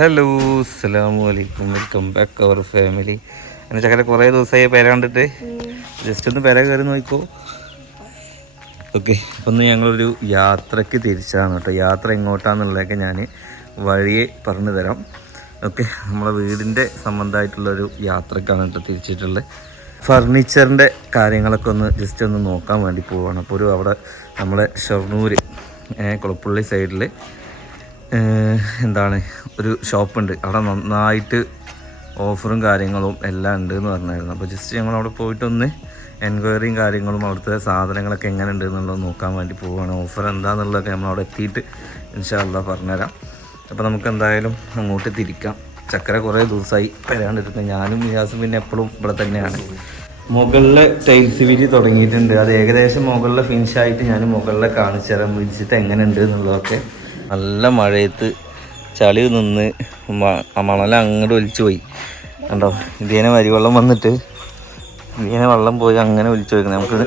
Hello അസ്സലാമു അലൈക്കും. Welcome back അവർ family എന്നെ ചക്കര കുറേ ദിവസമായി പേര കണ്ടിട്ട്. ജസ്റ്റ് ഒന്ന് പേര കയറി നോക്കിക്കോ. ഓക്കെ അപ്പം ഒന്ന് ഞങ്ങളൊരു യാത്രയ്ക്ക് തിരിച്ചതാണ് കേട്ടോ. യാത്ര എങ്ങോട്ടാണെന്നുള്ളതൊക്കെ ഞാൻ വഴിയെ പറഞ്ഞു തരാം. ഓക്കെ നമ്മളെ വീടിന്റെ സംബന്ധമായിട്ടുള്ളൊരു യാത്രക്കാണ് കേട്ടോ തിരിച്ചിട്ടുള്ളത്. ഫർണിച്ചറിന്റെ കാര്യങ്ങളൊക്കെ ഒന്ന് ജസ്റ്റ് ഒന്ന് നോക്കാൻ വേണ്ടി പോവാണ്. അപ്പോൾ ഒരു അവിടെ നമ്മളെ ഷൊർണൂർ കുളപ്പുള്ളി സൈഡിൽ എന്താണ് ഒരു ഷോപ്പുണ്ട്. അവിടെ നന്നായിട്ട് ഓഫറും കാര്യങ്ങളും എല്ലാം ഉണ്ട് എന്ന് പറഞ്ഞായിരുന്നു. അപ്പോൾ ജസ്റ്റ് ഞങ്ങൾ അവിടെ പോയിട്ടൊന്ന് എൻക്വയറിയും കാര്യങ്ങളും അവിടുത്തെ സാധനങ്ങളൊക്കെ എങ്ങനെ ഉണ്ട് എന്നുള്ളത് നോക്കാൻ വേണ്ടി പോവുകയാണ് ഓഫർ എന്താണെന്നുള്ളതൊക്കെ നമ്മൾ അവിടെ എത്തിയിട്ട് ഇൻഷാല്ല പറഞ്ഞുതരാം. അപ്പോൾ നമുക്ക് എന്തായാലും അങ്ങോട്ട് തിരിക്കാം. ചക്കര കുറേ ദിവസമായി വരാണ്ടിരുന്നു ഞാനും വിയാസും പിന്നെ എപ്പോഴും ഇവിടെ തന്നെയാണ്. മുകളിലെ ടൈൽസ് വിരി തുടങ്ങിയിട്ടുണ്ട്. അത് ഏകദേശം മുകളിലെ ഫിനിഷായിട്ട് ഞാൻ മുകളിലെ കാണിച്ചു തരാം വിരിച്ചിട്ട് എങ്ങനെ ഉണ്ട് എന്നുള്ളതൊക്കെ. നല്ല മഴയത്ത് ചളി നിന്ന് മ- ആ മണൽ അങ്ങോട്ട് ഒലിച്ചു പോയി. കണ്ടോ? ഇതേനെ വരിവെള്ളം വന്നിട്ട് ഇതേനെ വെള്ളം പോയി അങ്ങനെ ഒലിച്ചു പോയി നമുക്ക്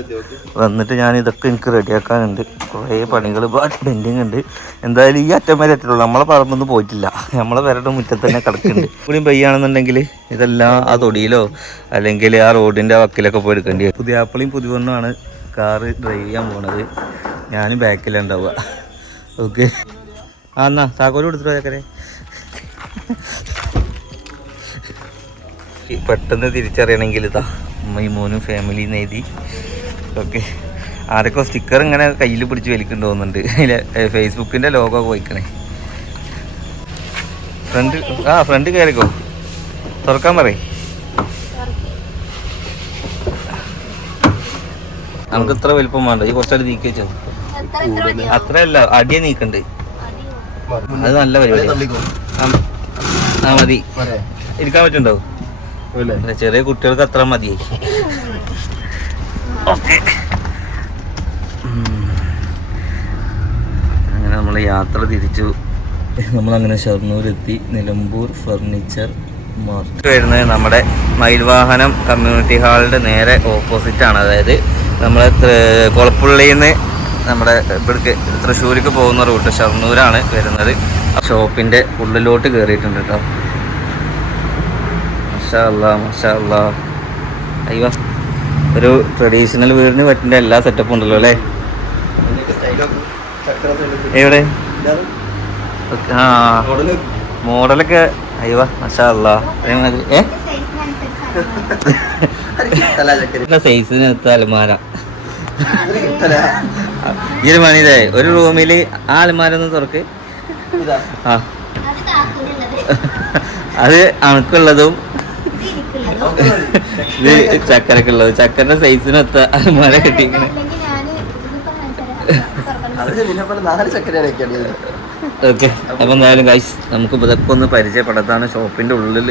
വന്നിട്ട് ഞാൻ ഇതൊക്കെ എനിക്ക് റെഡിയാക്കാനുണ്ട്. കുറേ പണികൾ പെൻഡിങ് ഉണ്ട്. എന്തായാലും ഈ അറ്റം വരെ എത്തുള്ളൂ നമ്മളെ പറമ്പൊന്നും പോയിട്ടില്ല. നമ്മളെ വരയുടെ മുറ്റത്ത് തന്നെ കിടക്കുന്നുണ്ട്. ഇപ്പോഴും പെയ്യാണെന്നുണ്ടെങ്കിൽ ഇതെല്ലാം ആ തൊടിയിലോ അല്ലെങ്കിൽ ആ റോഡിന്റെ വക്കിലൊക്കെ പോയി എടുക്കേണ്ടി വരും. പുതിയ ആപ്പിളിയും പുതിയൊന്നാണ് കാറ് ഡ്രൈവ് ചെയ്യാൻ പോണത്. ഞാനും ബാക്കിലുണ്ടാവുക ഓക്കെ. ആ എന്നാ താക്കോൽ കൊടുത്തിട്ടോ ചക്കരെ. പെട്ടെന്ന് തിരിച്ചറിയണമെങ്കിൽ ഇതാ അമ്മയും മോനും ഫാമിലി എഴുതി. ഓക്കെ ആരൊക്കെ സ്റ്റിക്കർ ഇങ്ങനെ കയ്യിൽ പിടിച്ച് വലിക്കുന്നുണ്ട് തോന്നുന്നുണ്ട്. അതിലെ ഫേസ്ബുക്കിന്റെ ലോഗോ പോയിക്കണേ. ഫ്രണ്ട് ആ ഫ്രണ്ട് കയറിക്കോ. തുറക്കാൻ പറയേ. നമുക്ക് ഇത്ര വലിപ്പം വേണ്ട. ഈ കുറച്ചടി നീക്കി വെച്ചോ. അത്രയല്ല അടിയെ നീക്കണ്ട്. അത് നല്ല പരിപാടി. ആ, മതി. ഇരിക്കാൻ പറ്റുണ്ടോ ചെറിയ കുട്ടികൾക്ക് അത്ര മതി. ഓക്കെ. അങ്ങനെ നമ്മൾ യാത്ര തിരിച്ചു. നമ്മളങ്ങനെ അങ്ങനെ എത്തി നിലമ്പൂർ ഫർണിച്ചർ മാർട്ട്. വരുന്നത് നമ്മുടെ മയിൽവാഹനം കമ്മ്യൂണിറ്റി ഹാളിന്റെ നേരെ ഓപ്പോസിറ്റ് ആണ് അതായത് നമ്മൾ കുളപ്പുള്ളിന്ന് കൊളപ്പുള്ളിയിൽ നിന്ന് നമ്മുടെ ഇവിടേക്ക് തൃശ്ശൂർക്ക് പോകുന്ന റൂട്ട് ഷൊർണൂരാണ് വരുന്നത്. ഷോപ്പിന്റെ ഉള്ളിലോട്ട് കയറിയിട്ടുണ്ട് കേട്ടോ. മഷാ അല്ലാ മഷാ അല്ലാ അയ്യോ ഒരു ട്രഡീഷണൽ വീടിന് പറ്റുന്ന എല്ലാ സെറ്റപ്പും ഉണ്ടല്ലോ അല്ലേ? എവിടെ? ആ മോഡലൊക്കെ അയ്യോ മഷാ അല്ലാ സൈസിന് ഏ മാറാം അലമാര. ഈ ഒരു മണിയില്ലേ ഒരു റൂമിൽ ആ അലമാര ഒന്ന് തുറക്ക് ആ. അത് അണക്കുള്ളതും ഇത് ചക്കരക്കുള്ളത്. ചക്കരന്റെ സൈസിനൊത്ത അലമാര കിട്ടി ഓക്കെ. അപ്പൊ എന്തായാലും കൈസ് നമുക്ക് ഇതൊക്കെ ഒന്ന് പരിചയപ്പെടുത്താണ് ഷോപ്പിന്റെ ഉള്ളിൽ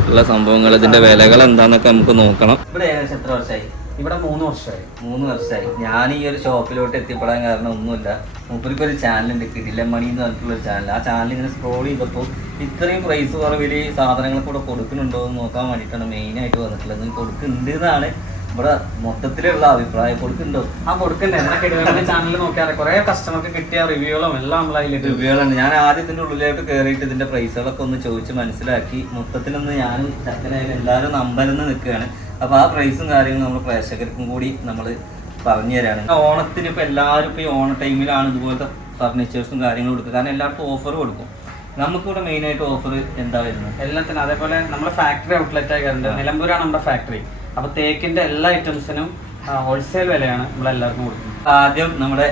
ഉള്ള സംഭവങ്ങൾ. ഇതിന്റെ വിലകൾ എന്താന്നൊക്കെ നമുക്ക് നോക്കണം. ഇവിടെ ഏകദേശം എത്ര വർഷമായി ഇവിടെ മൂന്ന് വർഷമായി. മൂന്ന് വർഷമായി. ഞാൻ ഈ ഒരു ഷോപ്പിലോട്ട് എത്തിപ്പെടാൻ കാരണം ഒന്നുമില്ല. മൂപ്പർക്ക് ഒരു ചാനലുണ്ട് കിടിലൻ മണി എന്ന് പറഞ്ഞിട്ടുള്ള ഒരു ചാനൽ ആ ചാനൽ ഇങ്ങനെ സ്ക്രോൾ ചെയ്തപ്പോൾ ഇത്രയും പ്രൈസ് കുറവിൽ സാധനങ്ങൾ കൂടെ കൊടുക്കുന്നുണ്ടോ എന്ന് നോക്കാൻ വേണ്ടിയിട്ടാണ് മെയിനായിട്ട് വന്നിട്ടുള്ളത്. കൊടുക്കുന്നുണ്ട് എന്നാണ് ഇവിടെ മൊത്തത്തിലുള്ള അഭിപ്രായം. കൊടുക്കുന്നുണ്ടോ? ആ കൊടുക്കണ്ടേ. എന്നെ കിടക്കുന്ന ചാനൽ നോക്കിയാൽ കുറെ കസ്റ്റമർക്ക് കിട്ടിയ റിവ്യൂകളും എല്ലാം അതിലിട്ട് റിവ്യൂകളുണ്ട് ഞാൻ ആദ്യം ഇതിന്റെ ഉള്ളിലോട്ട് കയറിയിട്ട് ഇതിന്റെ പ്രൈസുകളൊക്കെ ഒന്ന് ചോദിച്ച് മനസ്സിലാക്കി. മൊത്തത്തിലൊന്ന് ഞാൻ ചക്കനായാലും എല്ലാവരും നമ്പലെന്ന് നിൽക്കുകയാണ്. അപ്പൊ ആ പ്രൈസും കാര്യങ്ങളും നമ്മൾ പ്രേക്ഷകർക്കും കൂടി നമ്മൾ പറഞ്ഞു തരാണ്. ഓണത്തിന് ഇപ്പൊ എല്ലാവരും ഇപ്പൊ ഈ ഓണ ടൈമിലാണ് ഇതുപോലത്തെ ഫർണിച്ചേഴ്സും കാര്യങ്ങളും കൊടുക്കുക. കാരണം എല്ലാവർക്കും ഓഫർ കൊടുക്കും. നമുക്കിവിടെ മെയിൻ ആയിട്ട് ഓഫർ എന്താ വരുന്നത്? എല്ലാത്തിനും. അതേപോലെ നമ്മുടെ ഫാക്ടറി ഔട്ട്ലെറ്റ് ആയി കണ്ട് നിലമ്പൂരാണ് നമ്മുടെ ഫാക്ടറി അപ്പൊ തേക്കിന്റെ എല്ലാ ഐറ്റംസിനും ഹോൾസെയിൽ വിലയാണ് നമ്മൾ എല്ലാവർക്കും കൊടുക്കുന്നത്. ആദ്യം നമ്മുടെ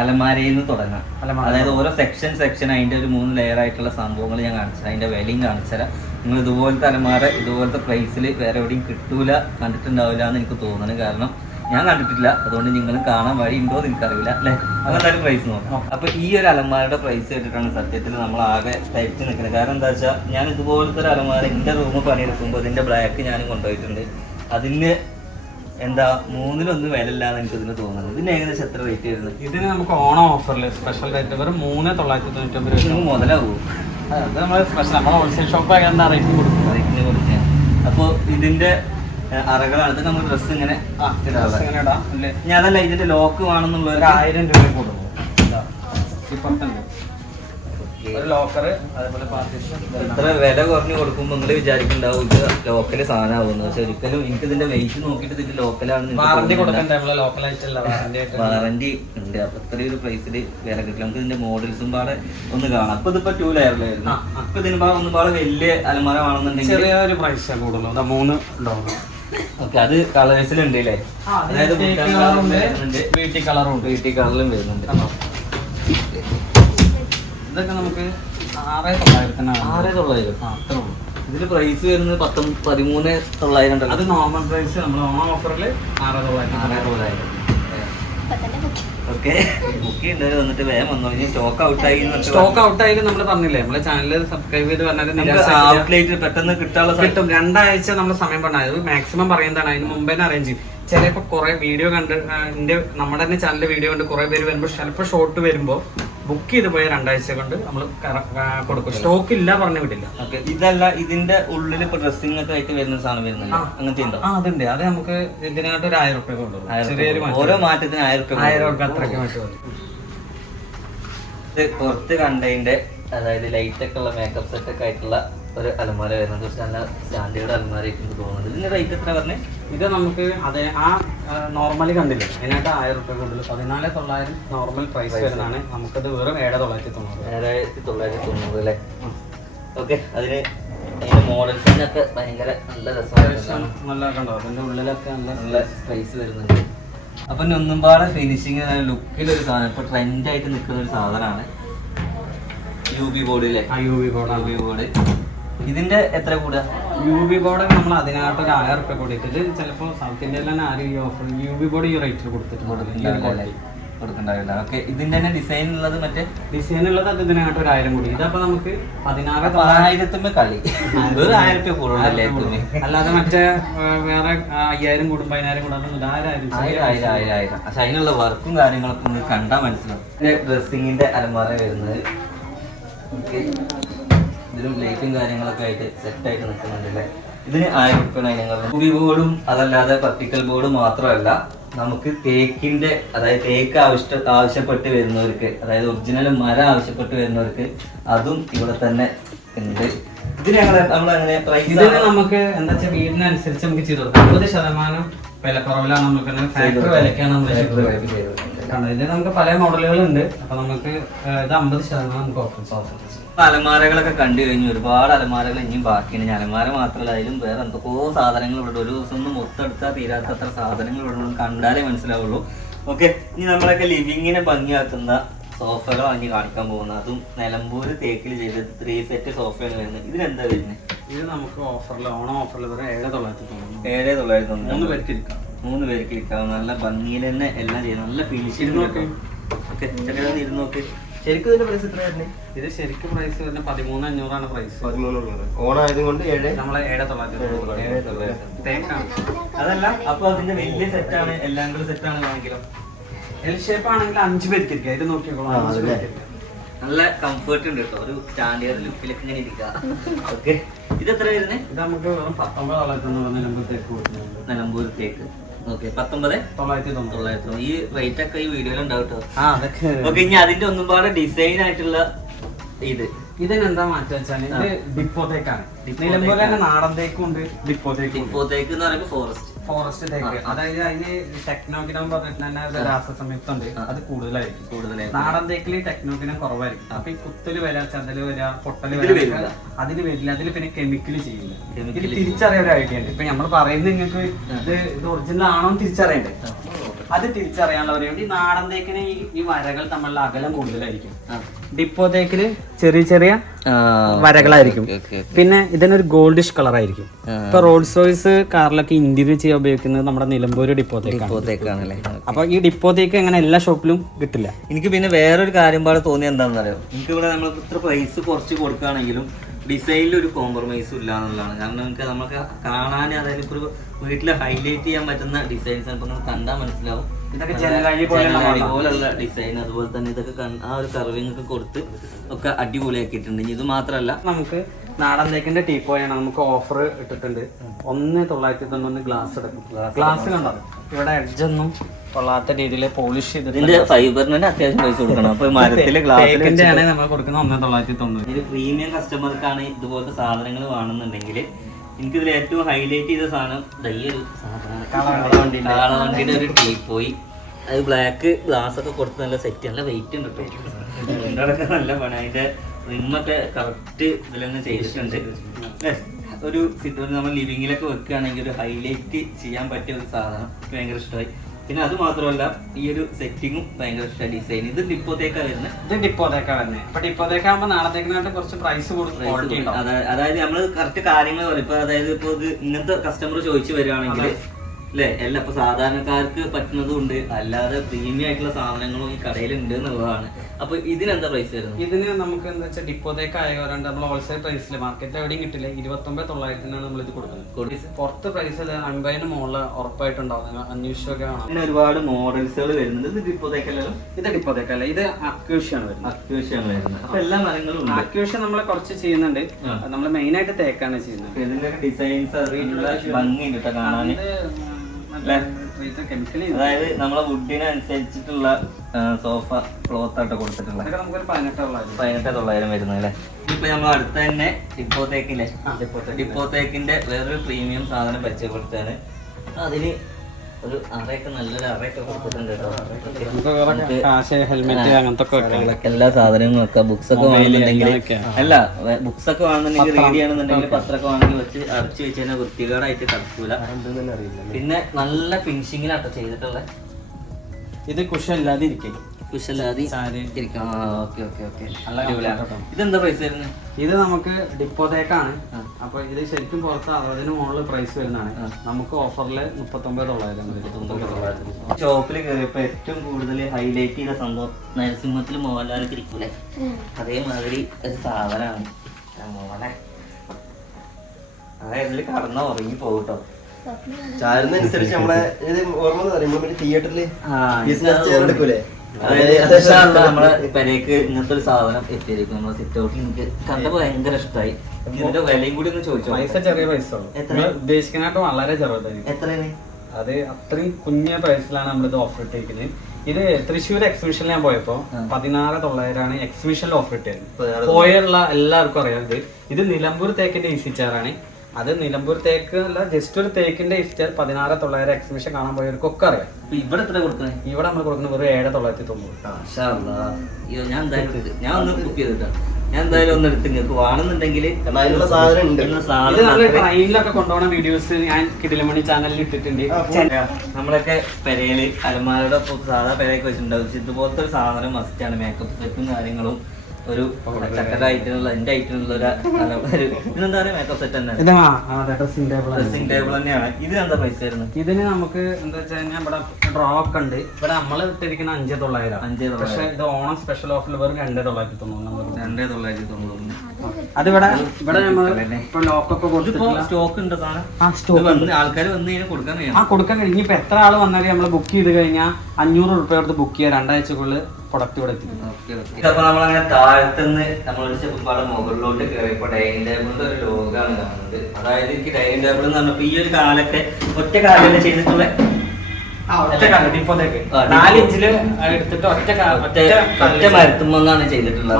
അലമാരയിൽ നിന്ന് തുടങ്ങാം. അതായത് ഓരോ സെക്ഷൻ സെക്ഷൻ അതിന്റെ ഒരു മൂന്ന് ലെയർ ആയിട്ടുള്ള സംഭവങ്ങൾ ഞാൻ കാണിച്ചു അതിന്റെ വിലയും കാണിച്ചുതരാം നിങ്ങൾ ഇതുപോലത്തെ അലമാര ഇതുപോലത്തെ പ്രൈസിൽ വേറെ എവിടെയും കിട്ടൂല കണ്ടിട്ടുണ്ടാവില്ല എന്ന് എനിക്ക് തോന്നുന്നു. കാരണം ഞാൻ കണ്ടിട്ടില്ല. അതുകൊണ്ട് നിങ്ങൾ കാണാൻ വഴി ഉണ്ടോ എന്ന് എനിക്കറിയില്ല അല്ലേ? അങ്ങനത്തെ എന്തായാലും പ്രൈസ് നോക്കാം. അപ്പൊ ഈ ഒരു അലമാരയുടെ പ്രൈസ് കേട്ടിട്ടാണ് സത്യത്തിൽ നമ്മൾ ആകെ ടൈറ്റ് നിൽക്കുന്നത്. കാരണം എന്താ വെച്ചാൽ ഞാൻ ഇതുപോലത്തെ ഒരു അലമാര എന്റെ റൂം പണിയെടുക്കുമ്പോൾ ഇതിന്റെ ബ്ലാക്ക് ഞാനും കൊണ്ടുപോയിട്ടുണ്ട്. അതിന് എന്താ മൂന്നിലൊന്നും വിലയില്ല എന്ന് എനിക്ക് ഇതിന് തോന്നുന്നത് ഇതിന് ഏകദേശം എത്ര റേറ്റ് വരുന്നത് ഇതിന് നമുക്ക് ഓണം ഓഫറിൽ സ്പെഷ്യൽ റേറ്റ് വെറും മൂന്ന് തൊള്ളായിരത്തി തൊണ്ണൂറ്റൊമ്പത് രൂപ. മുതലാവും അത് നമ്മൾ സ്പെഷ്യൽ നമ്മൾ ഹോൾസെയിൽ ഷോപ്പ് എന്താ റേറ്റ് കൊടുക്കും. റേറ്റിന് കൊടുക്കുക. അപ്പോൾ ഇതിന്റെ അറകളാണ്. ഇത് നമ്മൾ ഡ്രസ്സ് ഇങ്ങനെ ഇങ്ങനെ ഇടാം. ഇനി അതല്ല ഇതിന്റെ ലോക്ക് വേണമെന്നുള്ള ഒരു ആയിരം രൂപ കൊടുക്കും. ഇപ്പം ഇപ്പുറത്തുണ്ട്. ഒരു ലോക്കർ അതേപോലെ പാർട്ടീഷൻ ഇത്ര വില കുറഞ്ഞ് കൊടുക്കുമ്പോൾ നിങ്ങൾ വിചാരിക്കുന്നുണ്ടാവും ഇത് ലോക്കൽ സാധനമാകുന്നു പക്ഷെ ഒരിക്കലും എനിക്ക് ഇതിന്റെ വെയിറ്റ് നോക്കിയിട്ട് ഇതിന്റെ ലോക്കലാണ് കൊടുക്കണ്ടേ നമ്മളെ വാറന്റി ആയിട്ട്. വാറന്റി ഉണ്ട്. അപ്പൊ ഇത്രയും ഒരു പ്രൈസിൽ വില കിട്ടില്ല നമുക്ക് ഇതിന്റെ മോഡൽസും പാടെ ഒന്ന് കാണാം. അപ്പൊ ഇതിപ്പോ ടൂ ലെയറിലായിരുന്നു. അപ്പൊ ഇതിന് പാടെ ഒന്നും പാടെ വലിയ അലമാര ആണെന്നുണ്ടെങ്കിൽ ചെറിയൊരു പ്രൈസ് കൂടുതലും. ഇതാ മൂന്ന് ഓക്കെ അത് കളേഴ്സിലുണ്ട് അല്ലേ അതായത് വീട്ടിൽ കളറും ബ്യൂട്ടി കളറിലും വരുന്നുണ്ട്. ഇതൊക്കെ നമുക്ക് ആറേ തൊള്ളായിരത്തിനാണ് ആറ് തൊള്ളായിരം. ആ അത്രേ ഉള്ളൂ. ഇതിൽ പ്രൈസ് വരുന്നത് പത്ത് പതിമൂന്ന് തൊള്ളായിരം അത് നോർമൽ പ്രൈസ് നമ്മൾ ഓണം ഓഫറിൽ ആറ് തൊള്ളായിരത്തി ആറ് തൊള്ളായിരം. ഓക്കെ. ബുക്ക് ചെയ്യുന്നവര് വന്നിട്ട് വേഗം വന്നു. കഴിഞ്ഞാൽ സ്റ്റോക്ക് ഔട്ടായി സ്റ്റോക്ക് ഔട്ട് ആയാലും നമ്മൾ പറഞ്ഞില്ലേ? നമ്മളെ ചാനൽ സബ്സ്ക്രൈബ് ചെയ്ത് പറഞ്ഞാൽ ഔട്ട്ലേറ്റ് പെട്ടെന്ന് കിട്ടാനുള്ള കിട്ടും. രണ്ടാഴ്ച നമ്മൾ സമയം പറഞ്ഞത് മാക്സിമം പറയുന്നതാണ്. അതിന് മുമ്പേ അറേഞ്ച് ചെയ്യും. ചിലപ്പോൾ കുറെ വീഡിയോ കണ്ട് ആ, എന്റെ നമ്മുടെ തന്നെ ചാനലിൽ വീഡിയോ കണ്ട് കുറെ പേര് വരുമ്പോൾ ചിലപ്പോൾ ഷോർട്ട് വരുമ്പോൾ ബുക്ക് ചെയ്ത് പോയ രണ്ടാഴ്ച കൊണ്ട് നമ്മൾ കൊടുക്കും. സ്റ്റോക്ക് ഇല്ല പറഞ്ഞു വിട്ടില്ല Okay, ഇതല്ല ഇതിന്റെ ഉള്ളിൽ ഇപ്പൊ ഡ്രസ്സിംഗ് ഒക്കെ ആയിട്ട് വരുന്ന സാധനം വരുന്നുണ്ട് ആ. അങ്ങനത്തെ ഉണ്ടോ? ആ അതുണ്ട്. അത് നമുക്ക് ഇതിനകത്ത് ഒരു ആയിരം റുപ്യ കൊണ്ടുപോകും ചെറിയൊരു ഓരോ മാറ്റത്തിന് ആയിരം റുപ്യ ആയിരം റുപ്യ അത്രയ്ക്ക് മാറ്റം ഇത് പുറത്ത് കണ്ടതിന്റെ അതായത് ലൈറ്റ് ഒക്കെ ഉള്ള മേക്കപ്പ് സെറ്റ് ഒക്കെ ആയിട്ടുള്ള ഒരു അലമാര വരുന്നത്. നല്ല സ്റ്റാൻഡേർഡ് അലമാര തോന്നുന്നത് ഇതിന്റെ റേറ്റ് എത്ര പറഞ്ഞേ? ഇത് നമുക്ക് അതെ ആ നോർമലി കണ്ടില്ല? അതിനായിട്ട് ആയിരം റുപ്യ കൂടുതൽ. പതിനാല് തൊള്ളായിരം നോർമൽ പ്രൈസ് വരുന്നതാണ്. നമുക്കത് വെറും ഏഴ് തൊള്ളായിരത്തി തൊണ്ണൂറ് ഏഴായിരത്തി തൊള്ളായിരത്തി തൊണ്ണൂറ് അല്ലേ ഓക്കെ അതിന് മോഡൽസിനൊക്കെ ഭയങ്കര നല്ല രസമാണ് നല്ല കണ്ടോ അതിന്റെ ഉള്ളിലൊക്കെ നല്ല നല്ല പ്രൈസ് വരുന്നുണ്ട്. അപ്പൊ ഒന്നും പാടെ ഫിനിഷിങ് ലുക്കിൽ ഒരു സാധനം. ഇപ്പൊ ട്രെൻഡായിട്ട് നിൽക്കുന്ന ഒരു സാധനമാണ്. യു ബി ബോർഡ് അല്ലേ ആ U B board U B board ഇതിന്റെ എത്ര കൂടുക? യു ബി ബോർഡ് നമ്മൾ അതിനകത്ത് ഒരു ആയിരം റുപ്യ ഇത് ചിലപ്പോൾ സൗത്ത് ഇന്ത്യയിൽ തന്നെ ആരും ഈ ഓഫർ യു ബി ബോർഡ് ഈ റേറ്റിൽ കൊടുത്തിട്ട്. കൊടുക്കണ്ടാവില്ല. ഓക്കെ ഇതിന്റെ തന്നെ ഡിസൈൻ ഉള്ളത് മറ്റേ? ഡിസൈൻ ഉള്ളത് അത് ഇതിനകത്ത് ഒരു ആയിരം കൂടി. ഇതപ്പോ നമുക്ക് പതിനാറ് ആയിരത്തുമ്പോ കളി. ഒരു ആയിരം രൂപ കൂടുതലല്ലേ അല്ലാതെ മറ്റേ വേറെ അയ്യായിരം കൂടും പതിനായിരം കൂടും അതൊന്നും ഇല്ല. ആയിരം ആയിരം ആയിരം ആയിരം ആയിരം ആയിരം. പക്ഷെ അതിനുള്ള വർക്കും കാര്യങ്ങളൊക്കെ കണ്ടാ കണ്ടാൽ മനസ്സിലാവും ഡ്രസ്സിങ്ങിന്റെ അലമാര വരുന്നത്. ഓക്കെ ഇതിലും ലൈറ്റും കാര്യങ്ങളൊക്കെ ആയിട്ട് സെറ്റ് ആയിട്ട് നിൽക്കുന്നുണ്ട് അല്ലേ? ഇതിന് ആയിരം റുപ്യാണ് ഞങ്ങൾ മൂവി ബോർഡും അതല്ലാതെ പർട്ടിക്കൽ ബോർഡും മാത്രമല്ല നമുക്ക് തേക്കിന്റെ അതായത് തേക്ക് ആവശ്യ ആവശ്യപ്പെട്ട് വരുന്നവർക്ക് അതായത് ഒറിജിനൽ മരം ആവശ്യപ്പെട്ട് വരുന്നവർക്ക് അതും ഇവിടെ തന്നെ ഉണ്ട്. ഇതിന് ഞങ്ങൾ നമ്മൾ അങ്ങനെ പ്രൈസ് ഇതിന് നമുക്ക് എന്താ വെച്ചാൽ വീടിനനുസരിച്ച് നമുക്ക് ചെയ്തു കൊടുക്കാം. അമ്പത് ശതമാനം വിലക്കുറവിലാണ് നമുക്ക് ഫാക്ടറി വിലക്കാണ് നമ്മൾ ചെയ്തത് കാരണം കണ്ടോ ഇത് നമുക്ക് പല മോഡലുകളുണ്ട് അപ്പൊ നമുക്ക് ഇത് അമ്പത് ശതമാനം നമുക്ക് ഓഫർ ഓഫർ അലമാരകളൊക്കെ കണ്ടു കഴിഞ്ഞു. ഒരുപാട് അലമാരകൾ ഇനിയും ബാക്കിയാണ് ഞാൻ അലമാര മാത്രമല്ല അതിലും വേറെ എന്തൊക്കെയോ സാധനങ്ങൾ ഇവിടെ ഒരു ദിവസം ഒന്നും മൊത്തെടുത്താൽ തീരാത്തത്ര സാധനങ്ങൾ ഇവിടെ കണ്ടാലേ മനസ്സിലാവുള്ളൂ. ഓക്കെ ഇനി നമ്മളൊക്കെ ലിവിങ്ങിനെ ഭംഗിയാക്കുന്ന സോഫകൾ വാങ്ങി കാണിക്കാൻ പോകുന്നത്. അതും നിലമ്പൂർ തേക്കിൽ ചെയ്തത് ത്രീ സെറ്റ് സോഫയാണ് വരുന്നത്. ഇതിനെന്താ വരുന്നത് ഇത് നമുക്ക് ഓഫറിൽ ഓണം ഓഫറിൽ വെറും ഏഴ് തൊള്ളായിരത്തി ഏഴ് തൊള്ളായിരത്തി മൂന്ന് പേർക്ക് ഇരിക്കാം. മൂന്ന് പേർക്ക് ഇരിക്കാം. നല്ല ഭംഗിയിൽ തന്നെ എല്ലാം ചെയ്യും. നല്ല ഫിനിഷിംഗ് ഇരുന്നോക്ക്. ഓക്കെ ഇരുന്ന് ഇരുന്നോക്ക് ശരിക്കും ഇതിന്റെ പ്രൈസ് എത്ര വരുന്നത് ഇത് ശരിക്കും പ്രൈസ് വരുന്നത് പതിമൂന്ന് അഞ്ഞൂറാണ് പ്രൈസ് ഓണായതുകൊണ്ട് ഏഴ്. നമ്മളെ ഏഴ് തൊള്ളായിരത്തി തൊണ്ണൂറ് ഏഴ് തൊള്ളായിരത്തി തേക്കാണ് അതല്ല അപ്പൊ അതിന്റെ വലിയ സെറ്റാണ് എല്ലാം കൂടി സെറ്റാണ് വാങ്ങിക്കലോ എൽ ഷേപ്പ് ആണെങ്കിൽ അഞ്ച് പേർക്ക് ഇരിക്കുക ഇത് നോക്കിക്കോളാം. നല്ല കംഫർട്ട് ഉണ്ട് കേട്ടോ. ഒരു സ്റ്റാൻഡേർഡ് ലുക്കിലൊക്കെ ഇങ്ങനെ ഇരിക്കുക ഓക്കെ ഇത് എത്ര വരുന്നത് ഇത് നമുക്ക് വെറും പത്തൊമ്പത് തൊള്ളായിരത്തി തൊണ്ണൂറ് നിലമ്പൂർ തേക്ക് നിലമ്പൂർ തേക്ക് ഓക്കെ പത്തൊമ്പത്? തൊള്ളായിരത്തി തൊണ്ണൂറ് തൊള്ളായിരത്തി ഈ റേറ്റ് ഒക്കെ ഈ വീഡിയോയിൽ ഉണ്ടാവും ഓക്കെ ഇനി അതിന്റെ ഒന്നും പാടെ ഡിസൈൻ ആയിട്ടുള്ള ഇത്. ഇതിനെന്താ മാറ്റം വെച്ചാൽ ഇത് ഡിപ്പോത്തേക്കാണ് നിലമ്പൂർ നാടൻ തേക്കുണ്ട് ഡിപ്പോ തേക്കും ഉണ്ട് തേക്ക് എന്ന് പറയുമ്പോൾ ഫോറസ്റ്റ് ഫോറസ്റ്റ് തേക്ക് അതായത് അതിന് ടെക്നോഗിനം പറഞ്ഞിട്ട് തന്നെ ഒരു രാസസംയുക്തം ഉണ്ട് അത് കൂടുതലായിരിക്കും. കൂടുതലായി നാടൻ തേക്കിൽ ടെക്നോഗിനം കുറവായിരിക്കും. അപ്പൊ ഈ കുത്തൽ വരാ ചതൽ വരാ പൊട്ടൽ വരാ. അതിൽ വരില്ല. അതിൽ പിന്നെ കെമിക്കൽ ചെയ്യില്ല ഇത് തിരിച്ചറിയാൻ ഒരു ഐഡിയ ഉണ്ട്. ഇപ്പൊ നമ്മൾ പറയുന്നത് നിങ്ങൾക്ക് ഇത് ഇത് ഒറിജിനൽ ആണോ തിരിച്ചറിയണ്ടേ? അത് തിരിച്ചറിയാനുള്ള വേണ്ടി ഈ നാടൻ തേക്കിന് ഈ ഈ വരകൾ തമ്മിലുള്ള അകലം കൂടുതലായിരിക്കും. ഡിപ്പോ തേക്കിൽ ചെറിയ ചെറിയ വരകളായിരിക്കും. പിന്നെ ഇതിനൊരു ഗോൾഡിഷ് കളർ ആയിരിക്കും ഇപ്പൊ റോഡ് റോയ്സ് കാറിലൊക്കെ ഇന്റീരിയർ ചെയ്യാൻ ഉപയോഗിക്കുന്നത് നമ്മുടെ നിലമ്പൂർ ഡിപ്പോ തേക്കാണ്. അപ്പൊ ഈ ഡിപ്പോ തേക്ക് അങ്ങനെ എല്ലാ ഷോപ്പിലും കിട്ടില്ല? എനിക്ക് പിന്നെ വേറൊരു കാര്യം പാടെ തോന്നിയ എന്താണെന്ന് അറിയോ എനിക്ക് ഇവിടെ നമ്മൾ ഇത്ര പ്രൈസ് കുറച്ച് കൊടുക്കുകയാണെങ്കിലും ഡിസൈനിൽ ഒരു കോംപ്രമൈസും ഇല്ല എന്നുള്ളതാണ് കാരണം നമുക്ക് നമുക്ക് കാണാൻ അതായത് ഇപ്പോൾ വീട്ടിൽ ഹൈലൈറ്റ് ചെയ്യാൻ പറ്റുന്ന ഡിസൈൻസ് ആണ് നമുക്ക് കണ്ടാൽ മനസ്സിലാവും. പോലുള്ള ഡിസൈൻ അതുപോലെ തന്നെ ഇതൊക്കെ കണ്ട് ആ ഒരു കർവിങ് ഒക്കെ കൊടുത്ത് ഒക്കെ അടിപൊളിയാക്കിയിട്ടുണ്ട്. ഇനി ഇത് മാത്രമല്ല നമുക്ക് നാടൻ തേക്കിന്റെ ടീ പോയാണ് നമുക്ക് ഓഫർ ഇട്ടിട്ടുണ്ട്. ഒന്ന് തൊള്ളായിരത്തി തൊണ്ണൂറ് ഗ്ലാസ് എടുക്കും. ഗ്ലാസ് കണ്ടോ? ഇവിടെ എഡ്ജൊന്നും കൊള്ളാത്ത രീതിയിൽ പോളിഷ് ചെയ്തിട്ട് ഇതിന്റെ ഫൈബറിന് അത്യാവശ്യം പൈസ കൊടുക്കണം. അപ്പൊ മരത്തിലെ ഗ്ലാസിന്റെ ആണ് നമ്മൾ കൊടുക്കുന്നത് ഒന്ന് തൊള്ളായിരത്തി തൊണ്ണൂറ്. ഇത് പ്രീമിയം കസ്റ്റമർക്കാണ് ഇതുപോലത്തെ സാധനങ്ങൾ വേണമെന്നുണ്ടെങ്കിൽ എനിക്കിതിൽ ഏറ്റവും ഹൈലൈറ്റ് ചെയ്ത സാധനം ഈ ഒരു കാളവണ്ടിയുടെ ഒരു ടീ പോയി അത് ബ്ലാക്ക് ഗ്ലാസ് ഒക്കെ കൊടുത്ത് നല്ല സെറ്റ് നല്ല വെയിറ്റ് ഉണ്ട് കേട്ടോ നല്ല പണി. അതിന്റെ റിമ്മൊക്കെ കറക്റ്റ് ഇതിൽ തന്നെ ചെയ്തിട്ടുണ്ട്? ഒരു നമ്മൾ ലിവിങ്ങിലൊക്കെ വെക്കുകയാണെങ്കിൽ ഒരു ഹൈലൈറ്റ് ചെയ്യാൻ പറ്റിയ ഒരു സാധനം എനിക്ക് ഭയങ്കര ഇഷ്ടമായി പിന്നെ അത് മാത്രമല്ല ഈ ഒരു സെറ്റിങ്ങും ഭയങ്കര ഇഷ്ടമാണ് ഡിസൈൻ ഇത് ഡിപ്പോത്തേക്കാ വരുന്നത് ഇത് ഡിപ്പോതേക്കാ വരുന്നത് അപ്പൊ ഡിപ്പോതേക്ക് ആകുമ്പോൾ നാളത്തേക്കിനായിട്ട് കുറച്ച് പ്രൈസ് കൊടുക്കും അതായത് നമ്മൾ കറക്റ്റ് കാര്യങ്ങൾ പറയും. ഇപ്പൊ അതായത് ഇപ്പൊ ഇത് ഇങ്ങനത്തെ കസ്റ്റമർ ചോദിച്ചു വരികയാണെങ്കിൽ അല്ലേ? അല്ല ഇപ്പൊ സാധാരണക്കാർക്ക് പറ്റുന്നതും ഉണ്ട്. അല്ലാതെ പ്രീമിയം ആയിട്ടുള്ള സാധനങ്ങളും ഈ കടയിൽ ഉണ്ട് എന്നുള്ളതാണ്. അപ്പൊ ഇതിനെന്താ പ്രൈസ് വരുന്നത്? ഇതിന് നമുക്ക് എന്താ വെച്ചാൽ ഡിപ്പോതേക്ക് ആയവരുണ്ട് നമ്മൾ ഹോൾസെയിൽ പ്രൈസിൽ മാർക്കറ്റിൽ എവിടെയും കിട്ടില്ല. ഇരുപത്തൊമ്പത് തൊള്ളായിരത്തിനാണ് നമ്മൾ ഇത് കൊടുക്കുന്നത്. കൊടു- പുറത്ത് പ്രൈസ് അൻപതിന് മുകളിൽ ഉറപ്പായിട്ടുണ്ടാവും. അന്വേഷിച്ചൊക്കെ ആണ് അങ്ങനെ ഒരുപാട് മോഡൽസുകൾ വരുന്നുണ്ട്. ഇത് ഡിപ്പോത്തേക്കല്ലോ ഇത് ഡിപ്പോതേക്കല്ല ഇത് അക്യൂഷ്യാണ് വരുന്നത്. അത്യാവശ്യമാണ് വരുന്നത്. അപ്പൊ എല്ലാ മരങ്ങളും അക്യൂഷ്യ അക്യൂഷൻ നമ്മൾ കുറച്ച് ചെയ്യുന്നുണ്ട്. നമ്മൾ മെയിൻ ആയിട്ട് തേക്കാണ് ചെയ്യുന്നത്. ഇതിന്റെ ഡിസൈൻസ് അറിയിട്ടുള്ള ഭംഗി കിട്ടാൻ കാണാൻ അതായത് നമ്മളെ വുഡിന് അനുസരിച്ചിട്ടുള്ള സോഫ ക്ലോത്ത് ആയിട്ട് കൊടുത്തിട്ടുള്ള പതിനെട്ട് തൊള്ളായിരം വരുന്നത് അല്ലേ ഇപ്പൊ നമ്മൾ അടുത്ത് തന്നെ ഡിപ്പോത്തേക്കില്ലേ? ഡിപ്പോത്തേക്കിന്റെ വേറൊരു പ്രീമിയം സാധനം പരിചയപ്പെടുത്താണ് അതിന് ഒരു അറയൊക്കെ നല്ലൊരു അറയൊക്കെ കൊടുത്തിട്ടുണ്ട് കേട്ടോ. എല്ലാ സാധനങ്ങളും ഒക്കെ ബുക്സ് ഒക്കെ വാങ്ങുന്നുണ്ടെങ്കിൽ അല്ല ബുക്സ് ഒക്കെ വാങ്ങുന്നുണ്ടെങ്കിൽ റീഡ് ചെയ്യണമെന്നുണ്ടെങ്കിൽ പത്രമൊക്കെ വാങ്ങി വെച്ച് അടച്ചു വെച്ച് കഴിഞ്ഞാൽ വൃത്തികേടായിട്ട് കിടക്കൂല. പിന്നെ നല്ല ഫിനിഷിങ്ങിലാട്ടോ ചെയ്തിട്ടുള്ളത്. ഇത് കുഷല്ലാതെ ഇരിക്കും കുശലാതി ഇരിക്കാം. Okay okay okay. നല്ല comfort ആണ്. ഇതെന്താ പൈസ വരുന്നത് ഇത് നമുക്ക് ഡിപ്പോതേക്കാണ് അപ്പൊ ഇത് ശരിക്കും പുറത്ത് അറുപതിന് മുകളിൽ പ്രൈസ് വരുന്നതാണ്. നമുക്ക് ഓഫറിൽ മുപ്പത്തൊമ്പത് തൊള്ളായിരം ഷോപ്പിൽ കയറിയപ്പോ ഏറ്റവും കൂടുതൽ ഹൈലൈറ്റ് ചെയ്ത സംഭവം നരസിംഹത്തിൽ മോഹൻലാൽ ഇരിക്കൂലേ അതേമാതിരി ഒരു സാധനമാണ് മോളെ അതായത് ഇതിൽ കടന്ന ഉറങ്ങി പോകട്ടോ ചാരുന്നതനുസരിച്ച് നമ്മളെ ഇത് ഓർമ്മ എന്ന് തിയേറ്ററിൽ ബിസിനസ് ചെയ്യാൻ എടുക്കൂലേ? അതായത് നമ്മളെ പെരേക്ക് ഇങ്ങനത്തെ ഒരു സാധനം എത്തിയിരിക്കും നമ്മളെ സിറ്റ് ഔട്ട് എനിക്ക് കണ്ടപ്പോ ഭയങ്കര ഇഷ്ടമായി ഇതിന്റെ വിലയും കൂടി ഒന്ന് ചോദിച്ചു? പൈസ ചെറിയ പൈസ ഉദ്ദേശിക്കുന്നതായിട്ട് വളരെ ചെറുതായിരിക്കും. എത്രയാണ്? അത് അത്രയും കുഞ്ഞ പ്രൈസിലാണ് നമ്മളിത് ഓഫർ ഇട്ടിരിക്കുന്നത് ഇത് തൃശ്ശൂർ എക്സിബിഷനിൽ ഞാൻ പോയപ്പോ പതിനാറ് തൊള്ളായിരമാണ് എക്സിബിഷനിൽ ഓഫർ ഇട്ടത് പോയുള്ള എല്ലാവർക്കും അറിയാം ഇത്. ഇത് നിലമ്പൂർ തേക്കിന്റെ ഈസി ചെയറാണ് അത് നിലമ്പൂർ തേക്ക് അല്ല ജസ്റ്റ് ഒരു തേക്കിന്റെ ഇഫ്റ്റർ പതിനാറ് തൊള്ളായിരം എക്സിബിഷൻ കാണാൻ പോയവർക്കൊക്കെ അറിയാം. ഇപ്പൊ ഇവിടെ എത്ര കൊടുക്കണേ? ഇവിടെ നമ്മൾ കൊടുക്കുന്നത് വെറും ഏഴ് തൊള്ളായിരത്തി തൊണ്ണൂറ്. അയ്യോ ഞാൻ എന്തായാലും ഞാൻ ഒന്ന് ബുക്ക് ചെയ്തിട്ടാ. ഞാൻ എന്തായാലും ഒന്ന് എടുത്ത് നിങ്ങൾക്ക് വേണമെന്നുണ്ടെങ്കിൽ ട്രെയിനിലൊക്കെ കൊണ്ടുപോകുന്ന വീഡിയോസ് ഞാൻ കിടിലമണി ചാനലിൽ ഇട്ടിട്ടുണ്ട്. നമ്മളൊക്കെ പെരയിൽ അലമാരയുടെ സാധാ പെരയൊക്കെ വെച്ചിട്ടുണ്ടാവും. ഇതുപോലത്തെ ഒരു സാധനം മസ്റ്റാണ് മേക്കപ്പ് സെറ്റും കാര്യങ്ങളും ഒരു ചക്കര ഐറ്റിനുള്ള എന്റെ ഐറ്റിനുള്ള ഒരു ഇതിനെന്താ പറയുക? മേക്കപ്പ് സെറ്റ് തന്നെ ഡ്രസ്സിംഗ് ടേബിൾ ഡ്രസ്സിംഗ് ടേബിൾ തന്നെയാണ്. ഇതിനെന്താ പൈസ വരുന്നത് ഇതിന് നമുക്ക് എന്താ വെച്ച് കഴിഞ്ഞാൽ ഇവിടെ ഡ്രോ ഒക്കെ ഉണ്ട്. ഇവിടെ നമ്മൾ ഇട്ടിരിക്കുന്ന അഞ്ചേ തൊള്ളായിരം. അഞ്ചേ പക്ഷെ ഇത് ഓണം സ്പെഷ്യൽ ഓഫറിൽ വെറും രണ്ടേ തൊള്ളായിരത്തി തൊണ്ണൂറ് രണ്ടേ തൊള്ളായിരത്തി തൊണ്ണൂറ് അതിവിടെ ഇവിടെ ഇപ്പൊ ലോക്കൊക്കെ സ്റ്റോക്ക് ഉണ്ട് സാധനം ആ ആൾക്കാർ വന്ന് കഴിഞ്ഞാൽ കൊടുക്കാൻ ആ കഴിയണം കൊടുക്കാൻ കഴിഞ്ഞ് ഇപ്പൊ എത്ര ആൾ വന്നാലും നമ്മൾ ബുക്ക് ചെയ്ത് കഴിഞ്ഞാൽ അഞ്ഞൂറ് റുപ്യ കൊടുത്ത് ബുക്ക് ചെയ്യാം രണ്ടാഴ്ചക്കുള്ളിൽ പ്രൊഡക്റ്റ് ഇവിടെ എത്തിക്കും ഇതപ്പോ നമ്മളങ്ങനെ താഴത്തുനിന്ന് നമ്മളൊരു ചെപ്പാട് മുകളിലോട്ട് കയറിയപ്പോ ഡൈനിങ് ടേബിളിന്റെ ഒരു ലോഗാണ് കാണുന്നത്. അതായത് എനിക്ക് ഡൈനിങ് ടേബിൾ എന്ന് പറഞ്ഞപ്പോ ഈ ഒരു കാലത്തെ ഒറ്റ കാലം. ചെയ്തിട്ടുള്ള ഇഞ്ചിൽ എടുത്തിട്ട് ഒറ്റ ഒറ്റ മരത്തുമെന്നാണ് ചെയ്തിട്ടുള്ളത്.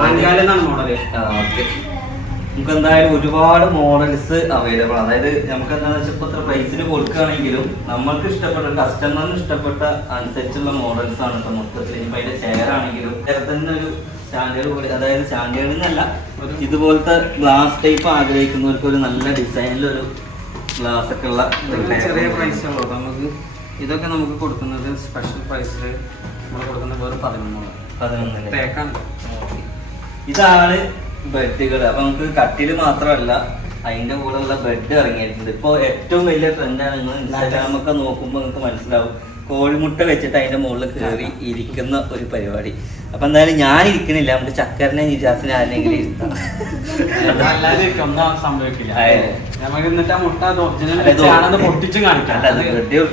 നമുക്ക് എന്തായാലും ഒരുപാട് മോഡൽസ് അവൈലബിൾ ആണ് അതായത് നമുക്ക് എന്താണെന്ന് വെച്ചാൽ ഇപ്പോൾ പ്രൈസിന് കൊടുക്കുകയാണെങ്കിലും നമ്മൾക്ക് ഇഷ്ടപ്പെട്ട കസ്റ്റമറിന് ഇഷ്ടപ്പെട്ട അനുസരിച്ചുള്ള മോഡൽസ് ആണ് ഇപ്പം മൊത്തത്തിൽ ഇനിയിപ്പോൾ അതിന്റെ ചെയർ ആണെങ്കിലും തന്നെ ഒരു സ്റ്റാൻഡേർഡ് പോലെ അതായത് സ്റ്റാൻഡേർഡ് എന്നല്ല ഇതുപോലത്തെ ഗ്ലാസ് ടൈപ്പ് ആഗ്രഹിക്കുന്നവർക്ക് ഒരു നല്ല ഡിസൈനിലൊരു ഗ്ലാസ് ഒക്കെ ഉള്ള ചെറിയ പ്രൈസ് ഉള്ളൂ. നമുക്ക് ഇതൊക്കെ നമുക്ക് കൊടുക്കുന്നത് സ്പെഷ്യൽ പ്രൈസിൽ നമ്മൾ കൊടുക്കുന്നത് വേറെ പതിനൊന്നോളം പതിനൊന്ന് തേക്കാണ് ഇതാണ് ബെഡുകൾ അപ്പൊ നമുക്ക് കട്ടിൽ മാത്രമല്ല അതിന്റെ കൂടെ ഉള്ള ബെഡ് ഇറങ്ങിയിട്ടുണ്ട്. ഇപ്പൊ ഏറ്റവും വലിയ ട്രെൻഡാണ് നിങ്ങൾ ഇൻസ്റ്റാഗ്രാമൊക്കെ നോക്കുമ്പോൾ നിങ്ങൾക്ക് മനസ്സിലാവും. കോഴിമുട്ട വെച്ചിട്ട് അതിന്റെ മുകളിൽ കയറി ഇരിക്കുന്ന ഒരു പരിപാടി. അപ്പൊ എന്തായാലും ഞാൻ ഇരിക്കണില്ല. നമുക്ക് ചക്കരനെ നിജാസിനെ ആരെങ്കിലും ഇരുത്താം.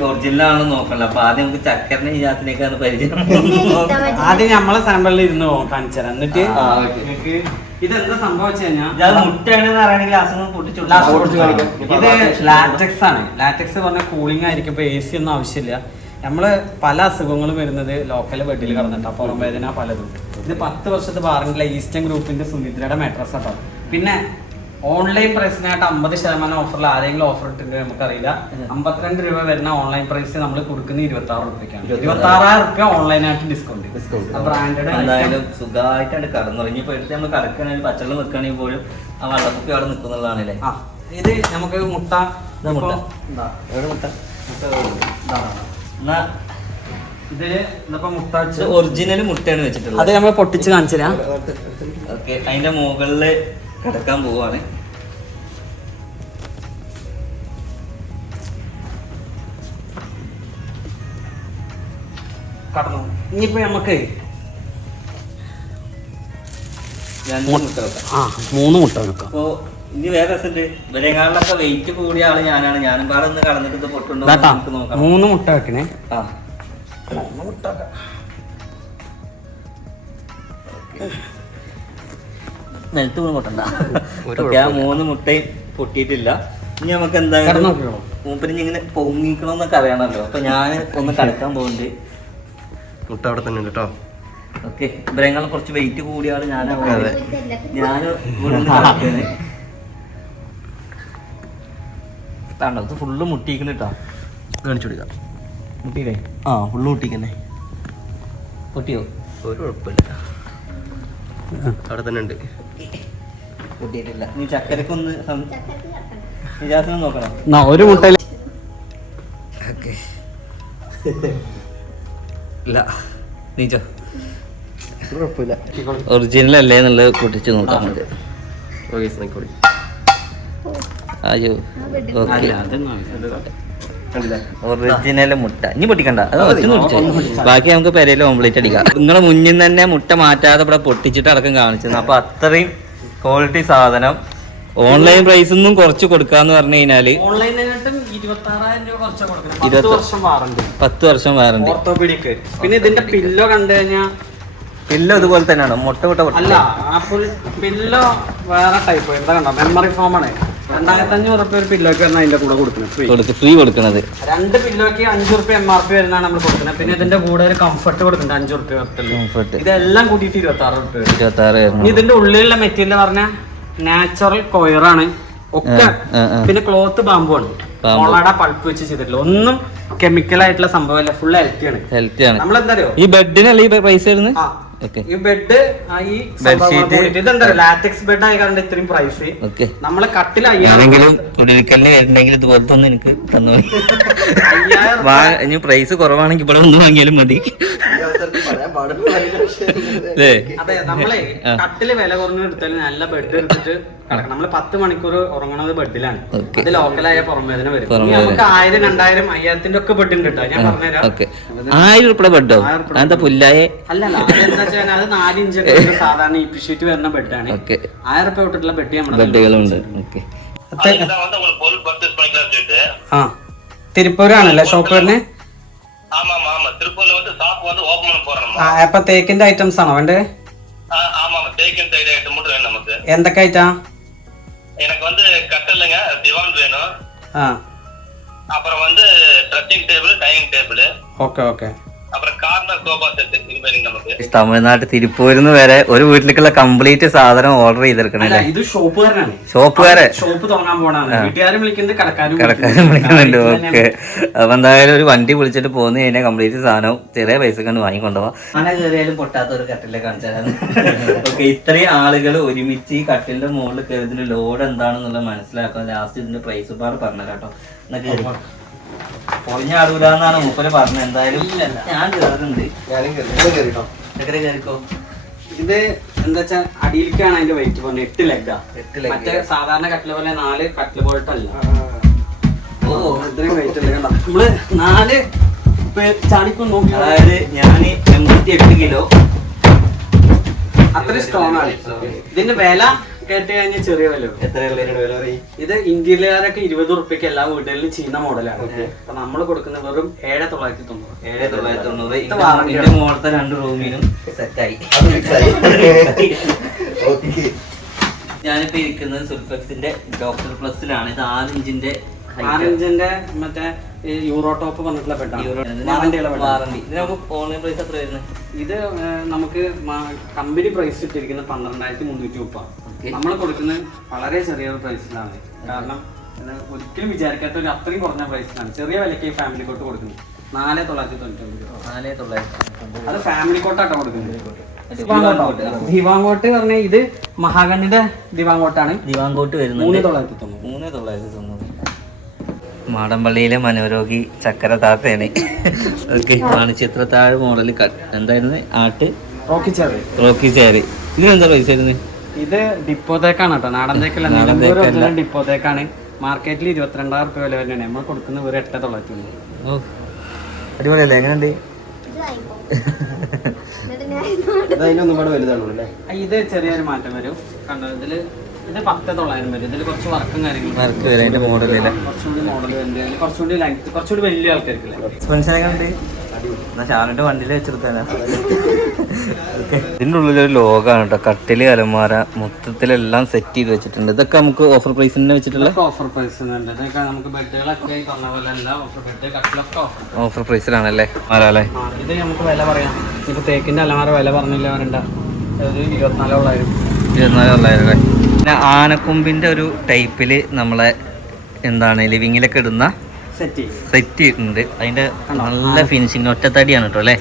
ഒറിജിനൽ ആണെന്ന് നോക്കണ്ട. അപ്പൊ ആദ്യം നമുക്ക് ചക്കരനെ നിജാസിനെയൊക്കെ പരിചയം. ആദ്യം നമ്മളെ സാമ്പിളിൽ ഇരുന്ന് കാണിച്ചു തരാം എന്നിട്ട് നിങ്ങൾക്ക് ഇതെന്താ സംഭവിച്ചു കഴിഞ്ഞാൽ ഇത് ലാറ്റക്സ് ആണ്. ലാറ്റക്സ് പറഞ്ഞ കൂളിംഗ് ആയിരിക്കും. ഇപ്പൊ എ സി ഒന്നും ആവശ്യമില്ല. നമ്മൾ പല അസുഖങ്ങളും വരുന്നത് ലോക്കൽ ബെഡിൽ കിടന്നിട്ടാ. പുറം വേദന പലതും. ഇത് പത്ത് വർഷത്തെ വാറന്റിലെ ഈസ്റ്റേൺ ഗ്രൂപ്പിന്റെ സുനിദ്രയുടെ മാട്രസ് ആട്ടോ പിന്നെ ഓൺലൈൻ പ്രൈസിനായിട്ട് അമ്പത് ശതമാനം ഓഫറിൽ ആരെങ്കിലും ഓഫർ ഇട്ടിട്ടുണ്ട് നമുക്കറിയില്ല. അമ്പത്തിരണ്ട് രൂപ വരുന്ന ഓൺലൈൻ പ്രൈസ് നമ്മൾ കൊടുക്കുന്ന ഇരുപത്തി ആറ് റുപ്യക്കാണ്. ഇരുപത്തി ആറായിരം റുപ്യ ഓൺലൈനായിട്ട് ഡിസ്കൗണ്ട് Discount. ബ്രാൻഡഡ് എന്തായാലും സുഖമായിട്ടാണ് കടന്നുറങ്ങി. ഇപ്പൊ എടുത്ത് നമ്മൾ കടക്കുകയാണെങ്കിൽ പച്ചവെള്ളം നിൽക്കുകയാണെങ്കിൽ പോലും ആ വെള്ളപ്പൊക്കെ അവിടെ നിൽക്കുന്നുള്ളതാണല്ലേ? ഇത് നമുക്ക് മുട്ട എവിടെ. എന്നാ ഒറിജിനൽ മുട്ടയാണ് വെച്ചിട്ടുള്ളത്. അത് നമ്മൾ പൊട്ടിച്ച് ഓക്കെ അതിന്റെ മുകളിൽ കിടക്കാൻ പോവാണ്. കടന്നു. ഇനിയിപ്പോ നമുക്ക് മൂന്ന് മുട്ട വെക്കാം. അപ്പോ ഇനി വേറെ രസമുണ്ട് വെയിറ്റ് കൂടിയ ആൾ ഞാനാണ്. ഞാനും പാടെ ഒന്ന് കടന്നിട്ട് ഇത് പൊട്ടുണ്ടോ ഇതാട്ടാ നമുക്ക് നോക്കാം. മൂന്ന് മുട്ട വെക്കണേ. ആ. നിലത്ത് വീണ് പൊട്ടണ്ട. ഓക്കെ ആ മൂന്ന് മുട്ടയും പൊട്ടിയിട്ടില്ല. ഇനി നമുക്ക് എന്തായാലും. മൂപ്പരിഞ്ഞ് ഇങ്ങനെ പൊങ്ങിക്കണമെന്നൊക്കെ അറിയണമല്ലോ. അപ്പൊ ഞാൻ ഒന്ന് കടക്കാൻ പോകുന്നുണ്ട് മുട്ട അവിടെ തന്നെ ഉണ്ട് കേട്ടോ. ഓക്കെ ഇവരെങ്ങൾ കുറച്ച് വെയിറ്റ് കൂടിയാണ് ഞാൻ ഞാൻ ഇവിടെ നിന്ന് കടക്കാണ്. താണ്ടോ ഇത് ഫുള്ള് മുട്ടിയിരിക്കുന്നു കേട്ടോ. കാണിച്ചു കൊടുക്കാം. മുട്ടിയില്ലേ? ആ ഫുള്ള് മുട്ടിക്കുന്നേ പൊട്ടിയോ? ഒരു കുഴപ്പമില്ല. അവിടെ തന്നെ ഉണ്ട്. നീ ചക്കരക്കൊന്ന് നോക്കണം. ഒരു മുട്ടയിൽ ഇല്ല. നീച്ചോ. ഒറിജിനൽ അല്ലേ എന്നുള്ളത് പൊട്ടിച്ച് നോക്കാം നമുക്ക് അയ്യോ ഒറിജിനൽ മുട്ട. ഇനി പൊട്ടിക്കണ്ട. അത് ഒറ്റ പൊട്ടിച്ചു ബാക്കി നമുക്ക് പെരയിൽ ഓംപ്ലേറ്റ് അടിക്കാം. നിങ്ങളെ മുന്നിൽ തന്നെ മുട്ട മാറ്റാതെ ഇവിടെ പൊട്ടിച്ചിട്ട് അടക്കം കാണിച്ചു അപ്പൊ അത്രയും ക്വാളിറ്റി സാധനം. ഓൺലൈൻ പ്രൈസ് ഒന്നും കുറച്ച് കൊടുക്കാന്ന് പറഞ്ഞു കഴിഞ്ഞാൽ ഓൺലൈനായിട്ടും ഇരുപത്തി ആറായിരം രൂപ കുറച്ച് കൊടുക്കണം പത്ത് വർഷം വാറണ്ടി പത്ത് വർഷം വാറണ്ടി ഓർത്തോപീഡിക് പിന്നെ ഇതിന്റെ പില്ലോ കണ്ടു കഴിഞ്ഞാൽ പില്ലോ ഇതുപോലെ തന്നെയാണ്. മുട്ട മുട്ട അല്ല ആ ഫുൾ പില്ലോ വേറെ ടൈപ്പ് എന്താ കണ്ടോ? മെമ്മറി ഫോം ആണ്. രണ്ടായിരത്തി അഞ്ഞൂറ് റുപ്യ ഒരു പില്ലോക്ക് അതിന്റെ കൂടെ കൊടുക്കുന്നത് ഫ്രീ കൊടുക്ക് ഫ്രീ കൊടുക്കുന്നത് രണ്ട് പില്ലോക്ക് അഞ്ചു റുപ്യ എം ആർ പി വരുന്നതാണ് നമ്മൾ കൊടുക്കുന്നത്. പിന്നെ ഇതിന്റെ കൂടെ ഒരു കംഫർട്ട് കൊടുക്കുന്നുണ്ട് അഞ്ചു റുപ്യ കംഫർട്ട് ഇതെല്ലാം കൂട്ടിയിട്ട് ഇരുപത്തി ആറ് റുപ്യ ഇരുപത്തി ആറ് ഇതിന്റെ ഉള്ളിലുള്ള മെറ്റീരിയൽ പറഞ്ഞ നാച്ചുറൽ കൊയറാണ് ഒക്കെ. പിന്നെ ക്ലോത്ത് ബാമ്പു ആണ്. മുളയുടെ പൾപ്പ് വെച്ച് ചെയ്തിട്ടില്ല ഒന്നും കെമിക്കൽ ആയിട്ടുള്ള സംഭവമല്ല ഫുൾ ഹെൽത്തി ആണ്. ഹെൽത്തി ആണ്. നമ്മളെന്താ അറിയോ? ഈ ബെഡിനല്ലേ ഈ പൈസ വരുന്നത്? ഈ ബെഡ് ഈ ലാറ്റക്സ് ബെഡ് ആയി കാരണം ഇത്രയും പ്രൈസ് ഓക്കെ നമ്മൾ വരുന്നെങ്കിൽ ഇതുപോലത്തെ ഒന്ന് എനിക്ക് തന്നു ഇനി പ്രൈസ് കുറവാണെങ്കിൽ ഇവിടെ ഒന്ന് വാങ്ങിയാലും മതി. അതെ നമ്മളെ. കട്ടിൽ വില കുറഞ്ഞെടുത്താലും നല്ല ബെഡ് എടുത്തിട്ട് കിടക്കണം നമ്മൾ പത്ത് മണിക്കൂർ ഉറങ്ങണത് ബെഡിലാണ്. അത് ലോക്കലായ പുറംവേദന വരും. നമുക്ക് ആയിരം രണ്ടായിരം അയ്യായിരത്തിന്റെ ഒക്കെ ബെഡ് ഉണ്ട് കേട്ടോ. ഞാൻ പറഞ്ഞുതരാം. പുല്ലായ? അല്ലല്ല അതെന്താ അത് നാല് ഇഞ്ച് സാധാരണ ഇപ്പി ഷീറ്റ് വരുന്ന ബെഡാണ് ആയിരം ഉറുപ്പ തൊട്ടുള്ള ബെഡ് നമ്മുടെ തിരുപ്പൂരാണല്ലേ ഷോപ്പ് തന്നെ ഐറ്റംസ് ആണോ വേണ്ടത്? എന്തൊക്കെ ഐറ്റാ எனக்கு வந்து கட்டலுங்க திவான் வேணும். அப்புறம் வந்து dressing table dining table okay okay. തമിഴ്നാട്ടിൽ തിരുപ്പൂരിന്ന് വരെ ഒരു വീട്ടിലേക്കുള്ള കംപ്ലീറ്റ് സാധനം ഓർഡർ ചെയ്തെടുക്കണല്ലേ ഇത് ഷോപ്പുകാരനാണ്. ഷോപ്പുകാരെ? ഷോപ്പ് തുടങ്ങാൻ പോണാണ് വിളിക്കുന്നുണ്ട് കടക്കാരും വിളിക്കുന്നുണ്ട്. ഓക്കെ. അപ്പൊ എന്തായാലും ഒരു വണ്ടി വിളിച്ചിട്ട് പോകുന്ന കഴിഞ്ഞാൽ കംപ്ലീറ്റ് സാധനം ചെറിയ പൈസ കണ്ട് വാങ്ങിക്കൊണ്ടുപോവാം. കയറിയാലും പൊട്ടാത്ത ഒരു കട്ടിലെ കാണിച്ചാലും ഓക്കെ ഇത്രയും ആളുകൾ ഒരുമിച്ച് ഈ കട്ടിലിന്റെ മുകളിൽ കയറിയതിന്റെ ലോഡ് എന്താണെന്നുള്ളത് മനസ്സിലാക്കാൻ ലാസ്റ്റ് ഇതിന്റെ പ്രൈസ് പാട് പറഞ്ഞ കേട്ടോ. എന്നൊക്കെ കേറി പൊളിഞ്ഞ ആളൂലെന്നാണ് മൂപ്പര് പറഞ്ഞത്. എന്തായാലും ഞാൻ കേറുന്നുണ്ട് എത്ര കയറിക്കോ ഇത് എന്താ വെച്ചാൽ അടിയിലേക്കാണ് അതിന്റെ വെയിറ്റ് പറഞ്ഞത്. എട്ട് ലെഗാ മറ്റേ സാധാരണ കട്ടില പോലെ നാല് കട്ടില ബോൾട്ട് അല്ല. ഓ ഇത്രയും വെയിറ്റ് ഉണ്ട് കണ്ടോ. നമ്മൾ നാല് ചാടിക്കും നോക്കി. അതായത് ഞാൻ എൺപത്തി എട്ട് കിലോ അത്ര സ്ട്രോങ് ആണ്. ഇതിന്റെ വില കേട്ട് കഴിഞ്ഞാൽ ചെറിയ വില. ഇത് ഇന്ത്യയിലുകാരൊക്കെ ഇരുപത് ഉറുപ്പ്യക്ക് എല്ലാ വീടുകളിലും ചെയ്യുന്ന മോഡലാണ്. അപ്പൊ നമ്മൾ കൊടുക്കുന്ന വെറും ഏഴ് തൊള്ളായിരത്തി തൊണ്ണൂറ് ഏഴ് തൊള്ളായിരത്തി തൊണ്ണൂറ് ഇതിന്റെ മുകളത്തെ രണ്ട് റൂമിനും സെറ്റായി. ഞാനിപ്പോ ഇരിക്കുന്നത് സുൽഫെക്സിന്റെ ഡോക്ടർ പ്ലസിലാണ്. ഇത് ആറ് ഇഞ്ചിന്റെ ആറിഞ്ചിന്റെ മറ്റേ യൂറോ ടോപ്പ് പറഞ്ഞിട്ടുള്ള ബെഡാണ് വാറണ്ടി ഇത് നമുക്ക് ഓൺലൈൻ പ്രൈസ് എത്ര വരുന്നത്? ഇത് നമുക്ക് കമ്പനി പ്രൈസ് ഇട്ടിരിക്കുന്ന പന്ത്രണ്ടായിരത്തി മുന്നൂറ്റി മുപ്പാണ് Okay. നമ്മൾ കൊടുക്കുന്നത് വളരെ ചെറിയൊരു പ്രൈസിലാണ് കാരണം ഒരിക്കലും വിചാരിക്കാത്ത ഒരു അത്രയും കുറഞ്ഞ പ്രൈസിലാണ് ചെറിയ വിലയ്ക്ക് ഫാമിലി കോട്ട് കൊടുക്കുന്നത്. നാല് തൊള്ളായിരത്തി തൊണ്ണൂറ്റി നാല് തൊള്ളായിരത്തി അത് ഫാമിലി കോട്ടാട്ടോ കൊടുക്കുന്നത്. ദിവാങ്കോട്ട്. പറഞ്ഞ ഇത് മഹാഗണിന്റെ ദിവാങ്കോട്ടാണ്. ദിവാങ്കോട്ട് മൂന്ന് വരുന്നുണ്ട് തൊള്ളായിരത്തി തൊണ്ണൂറ്. മൂന്ന് തൊള്ളായിരത്തി തൊണ്ണൂറ്. മാടമ്പള്ളിയിലെ മനോരോഗി ചക്കര താത്തയാണ് ഓക്കെ മണിച്ചിത്രത്താഴ് മോഡൽ എന്തായിരുന്നു? ആട്ട്? റോക്കി ചേറി റോക്കി ചേര് ഇതിനെന്താ പൈസ വരുന്നത്? ഇത് ഡിപ്പോതേക്കാണ് കേട്ടോ. നാടൻ തേക്കല്ല നിലമ്പൂർ. ഒറിജിനൽ ഡിപ്പോതേക്കാണ് മാർക്കറ്റിൽ ഇരുപത്തിരണ്ടായിരം റുപ്യ വില വരുന്നുണ്ട് നമ്മൾ കൊടുക്കുന്നത് ഒരു എട്ട് തൊള്ളായിരത്തി അടിപൊളിയല്ലേ? എങ്ങനെയുണ്ട്? ഇത് ചെറിയൊരു മാറ്റം വരും. കണ്ടോ ഇതിൽ ഇത് പത്ത് തൊള്ളായിരം വരും. ഇതിൽ കുറച്ച് വർക്കും കാര്യങ്ങളും കുറച്ചുകൂടി മോഡൽ വരുന്നുണ്ട് കുറച്ചുകൂടി ലെങ്ത് കുറച്ചുകൂടി വലിയ എന്നാ ഷാനുന്റെ വണ്ടിയിൽ വെച്ചെടുക്കാനാ ഇതിന്റെ ഉള്ളിലൊരു ലോകമാണ് കേട്ടോ. കട്ടിൽ അലമാര മൊത്തത്തിലെല്ലാം സെറ്റ് ചെയ്ത് വെച്ചിട്ടുണ്ട്. ഇതൊക്കെ നമുക്ക് ഓഫർ പ്രൈസ് പ്രൈസിന് വെച്ചിട്ടുള്ള? ഓഫർ പ്രൈസ് നമുക്ക് ബെഡുകളൊക്കെ പറഞ്ഞ പോലെ അല്ല ഓഫർ ബെഡ് കട്ടിലൊക്കെ ഓഫർ ഓഫർ പ്രൈസിലാണല്ലേ ആ ഇത് നമുക്ക് വില പറയാം. ഇപ്പൊ തേക്കിന്റെ അലമാര വില പറഞ്ഞില്ല വരണ്ട ഒരു ഇരുപത്തിനാലോളായിരം തൊള്ളായിരം ഇരുപത്തിനാല് അല്ലേ? പിന്നെ ആനക്കൊമ്പിന്റെ ഒരു ടൈപ്പിൽ നമ്മളെ എന്താണ് ലിവിങ്ങിലൊക്കെ ഇടുന്ന സെറ്റ് ചെയ്തിട്ടുണ്ട്. അതിന്റെ നല്ല ഫിനിഷിങ് ഒറ്റത്തടിയാണ് കേട്ടോ അല്ലേ?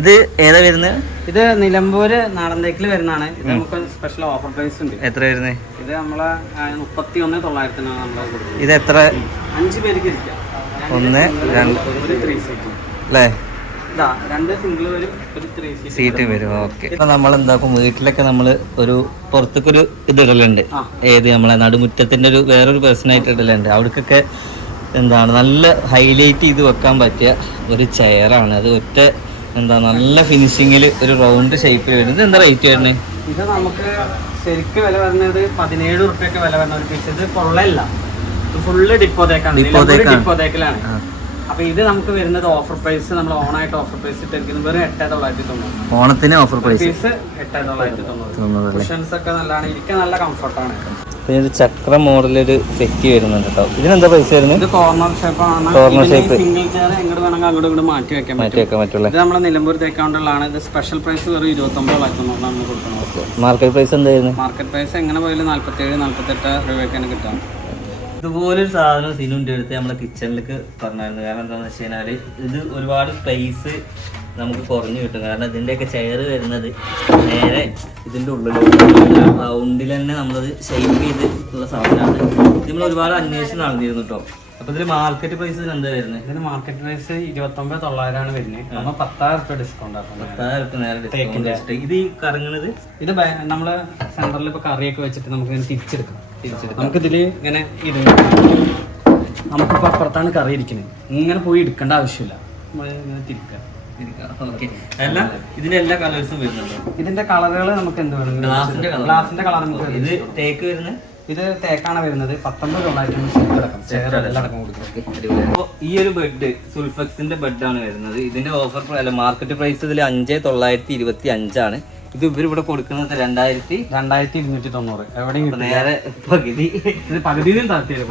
ഇത് ഏതാ വരുന്നത്? ഇത് നിലമ്പൂർ നാടൻ തേക്കിൽ വരുന്നതാണ്. ഇത് നമുക്ക് സ്പെഷ്യൽ ഓഫർ പ്രൈസ് ഉണ്ട്. എത്ര വരുന്നത്? ഇത് നമ്മളെ മുപ്പത്തി ഒന്ന് തൊള്ളായിരത്തിനാണ് നമ്മൾ ഇത് എത്ര? അഞ്ച് പേർക്ക് ഇരിക്കാം. ഒന്ന് രണ്ട്. ഒരു ത്രീ സീറ്റ് അല്ലേ? സീറ്റ് വരും ഓക്കെ ഇപ്പൊ നമ്മൾ എന്താക്കും വീട്ടിലൊക്കെ നമ്മൾ ഒരു പുറത്തേക്കൊരു ആ. ഏത് നമ്മളെ നടുമുറ്റത്തിന്റെ ഒരു വേറൊരു പേഴ്സൺ ആയിട്ട് ഇടലുണ്ട്. അവിടേക്കൊക്കെ എന്താണ് നല്ല ഹൈലൈറ്റ് ചെയ്ത് വെക്കാൻ പറ്റിയ ഒരു ചെയറാണ് അത് ഒറ്റ എന്താ നല്ല ഫിനിഷിങ്ങിൽ ഒരു റൗണ്ട് ഷേപ്പിൽ വരുന്നത്. എന്താ റേറ്റ് വരുന്നത് ഇത് നമുക്ക് ശരിക്കും വില വരുന്നത് പതിനേഴ് റുപ്യൊക്കെ വില വരുന്ന ഒരു പീസ് ഇത് പൊള്ളല്ല ഇത് ഫുള്ള് ഡിപ്പോതേക്കാണ്. ഡിപ്പോതേക്കിലാണ് അപ്പൊ ഇത് നമുക്ക് വരുന്നത് ഓഫർ പ്രൈസ് നമ്മൾ ഓണായിട്ട് ഓഫർ പ്രൈസ് ഇട്ടിരിക്കുന്നത് വെറും എട്ടേ തൊള്ളായിരത്തി തൊണ്ണൂറ്. ഓണത്തിന് ഓഫർ പ്രൈസ് എട്ടേ തൊള്ളായിരത്തി തൊണ്ണൂറ്. കുഷൻസ് ഒക്കെ നല്ലതാണ് ഇരിക്കാൻ നല്ല കംഫർട്ടാണ് പിന്നെ ഒരു ചക്ര മോഡലൊരു സെറ്റ് വരുന്നുണ്ട് കേട്ടോ ഇതിനെന്താ പൈസ വരുന്നത് കോർണർ ഷേപ്പ് ആണ്. കോർണർ ഷേപ്പ് സിംഗിൾ ചെയർ എങ്ങോട്ട് വേണമെങ്കിൽ അങ്ങോട്ട് ഇങ്ങോട്ട് മാറ്റി വെക്കാൻ മാറ്റി വെക്കാൻ പറ്റുള്ളൂ ഇത് നമ്മുടെ നിലമ്പൂർ തേക്കാണ്ടുള്ളതാണ്. ഇത് സ്പെഷ്യൽ പ്രൈസ് വെറും ഇരുപത്തൊമ്പത് നമ്മൾ കൊടുക്കുന്നത്. മാർക്കറ്റ് പ്രൈസ് എന്തായിരുന്നു? മാർക്കറ്റ് പ്രൈസ് എങ്ങനെ പോയാലും നാല്പത്തേഴ് നാല്പത്തെട്ട് രൂപയ്ക്കാണ് കിട്ടാം. ഇതുപോലൊരു സാധനം സിനുവിന്റെ അടുത്ത് നമ്മളെ കിച്ചണിലേക്ക് പറഞ്ഞായിരുന്നു. കാരണം എന്താണെന്ന് വെച്ച് കഴിഞ്ഞാൽ ഇത് ഒരുപാട് സ്പേസ് നമുക്ക് കുറഞ്ഞു കിട്ടും. കാരണം ഇതിന്റെയൊക്കെ ചെയർ വരുന്നത് നേരെ ഇതിന്റെ ഉള്ളിലോട്ട് റൗണ്ടിൽ തന്നെ നമ്മളത് ഷെയ്പ്പ് ചെയ്ത് ഉള്ള സാധനമാണ്. നമ്മൾ ഒരുപാട് അന്വേഷണം നടന്നിരുന്നു കേട്ടോ അപ്പോൾ ഇതിൽ മാർക്കറ്റ് പ്രൈസ് എന്താ വരുന്നത്? ഇതിന് മാർക്കറ്റ് പ്രൈസ് ഇരുപത്തൊമ്പത് തൊള്ളായിരമാണ് വരുന്നത്. നമ്മൾ പത്തായിരം റുപ്യ ഡിസ്കൗണ്ട് ആക്കും പത്തായിരം നേരെ ഡിസ്കൗണ്ട് വെച്ചിട്ട് ഇത് ഈ കറങ്ങുന്നത് ഇത് നമ്മൾ നമ്മൾ സെന്ററിൽ ഇപ്പൊ കറിയൊക്കെ വെച്ചിട്ട് നമുക്ക് ഇങ്ങനെ തിരിച്ചെടുക്കാം. തിരിച്ചെടുക്കാം. നമുക്ക് ഇതിൽ ഇങ്ങനെ ഇത് നമുക്കിപ്പോ അപ്പുറത്താണ് കറി ഇരിക്കുന്നത് ഇങ്ങനെ പോയി എടുക്കേണ്ട ആവശ്യമില്ല. നമ്മൾ ഇങ്ങനെ തിരിക്കാം. അല്ല ഇതിന്റെ എല്ലാ കളേഴ്സും വരുന്നുണ്ടോ? ഇതിന്റെ കളറുകൾ നമുക്ക് എന്ത് വേണം? ഗ്ലാസിന്റെ കളർ ഗ്ലാസിന്റെ കളർ നമുക്ക് ഇത് ടേക്ക് വരുന്നത്? ഇത് തേക്കാണ് വരുന്നത്. പത്തൊമ്പത് തൊള്ളായിരത്തി ഈ ഒരു ബെഡ് സുൽഫക്സിന്റെ ആണ് വരുന്നത്. ഇതിന്റെ ഓഫർ അല്ല മാർക്കറ്റ് പ്രൈസ് ഇതിൽ അഞ്ച് തൊള്ളായിരത്തി ഇരുപത്തി അഞ്ചാണ് ഇത് ഇവർ ഇവിടെ കൊടുക്കുന്നത് രണ്ടായിരത്തി രണ്ടായിരത്തി ഇരുന്നൂറ്റി തൊണ്ണൂറ്. എവിടെയും കിട്ടും നേരെ പകുതി. ഇത് പകുതിയിലും താഴ്ത്തിയത്